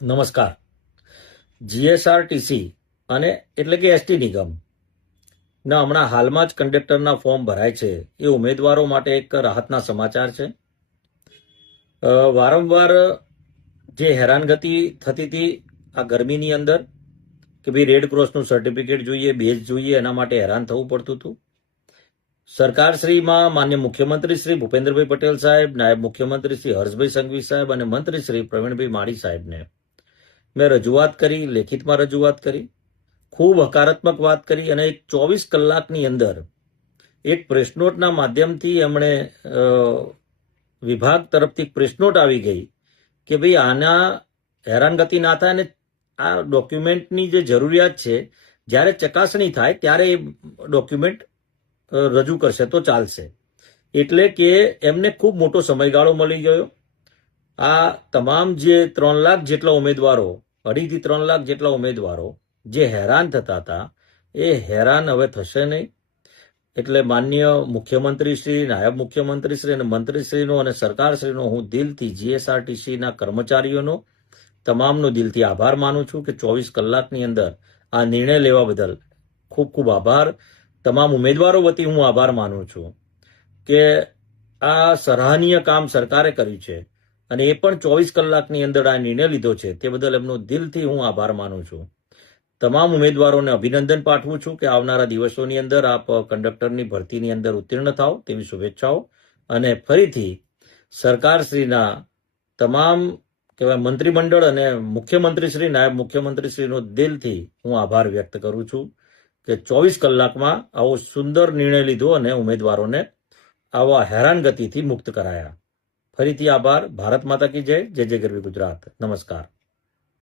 નમસ્કાર. જીએસઆરટીસી અને એટલે કે એસટી નિગમ ના હમણાં હાલમાં જ કંડક્ટરના ફોર્મ ભરાય છે. એ ઉમેદવારો માટે એક રાહતના સમાચાર છે. વારંવાર જે હેરાનગતિ થતી હતી આ ગરમીની અંદર કે ભાઈ રેડ ક્રોસનું સર્ટિફિકેટ જોઈએ, બેઝ જોઈએ, એના માટે હેરાન થવું પડતું હતું. સરકારશ્રીમાં માન્ય મુખ્યમંત્રી શ્રી ભૂપેન્દ્રભાઈ પટેલ સાહેબ, નાયબ મુખ્યમંત્રી શ્રી હર્ષભાઈ સંઘવી સાહેબ અને મંત્રી શ્રી પ્રવીણભાઈ માળી સાહેબને મેં રજૂઆત કરી, લેખિતમાં રજૂઆત કરી, ખૂબ હકારાત્મક વાત કરી અને 24 કલાકની અંદર એક પ્રેસ નોટના માધ્યમથી એમણે વિભાગ તરફથી પ્રેસ નોટ આવી ગઈ કે ભાઈ આના હેરાનગતિ ના થાય અને આ ડોક્યુમેન્ટની જે જરૂરિયાત છે જ્યારે ચકાસણી થાય ત્યારે એ ડોક્યુમેન્ટ રજૂ કરશે તો ચાલશે. એટલે કે એમને ખૂબ મોટો સમયગાળો મળી ગયો. આ તમામ જે 3 લાખ જેટલા ઉમેદવારો, 2.5 થી 3 લાખ જેટલા ઉમેદવારો જે હેરાન થતા હતા એ હેરાન હવે થશે નહીં. એટલે માન્ય મુખ્યમંત્રીશ્રી, નાયબ મુખ્યમંત્રીશ્રી અને મંત્રીશ્રીનો અને સરકારશ્રીનો હું દિલથી જીએસઆરટીસીના કર્મચારીઓનો તમામનો દિલથી આભાર માનું છું કે 24 કલાકની અંદર આ નિર્ણય લેવા બદલ ખૂબ ખૂબ આભાર. તમામ ઉમેદવારો વતી હું આભાર માનું છું કે આ સરાહનીય કામ સરકારે કર્યું છે અને એ પણ 24 કલાકની અંદર આ નિર્ણય લીધો છે તે બદલ એમનો દિલથી હું આભાર માનું છું. તમામ ઉમેદવારોને અભિનંદન પાઠવું છું કે આવનારા દિવસોની અંદર આપ કંડક્ટરની ભરતીની અંદર ઉત્તીર્ણ થાવ તેવી શુભેચ્છાઓ. અને ફરીથી સરકારશ્રીના તમામ કહેવાય મંત્રીમંડળ અને મુખ્યમંત્રીશ્રી, નાયબ મુખ્યમંત્રીશ્રીનો દિલથી હું આભાર વ્યક્ત કરું છું કે 24 કલાકમાં આવો સુંદર નિર્ણય લીધો અને ઉમેદવારોને આવા હેરાનગતિથી મુક્ત કરાયા. ફરીથી આભાર. ભારત માતા કી જય. જય જય ગરવી ગુજરાત. નમસ્કાર.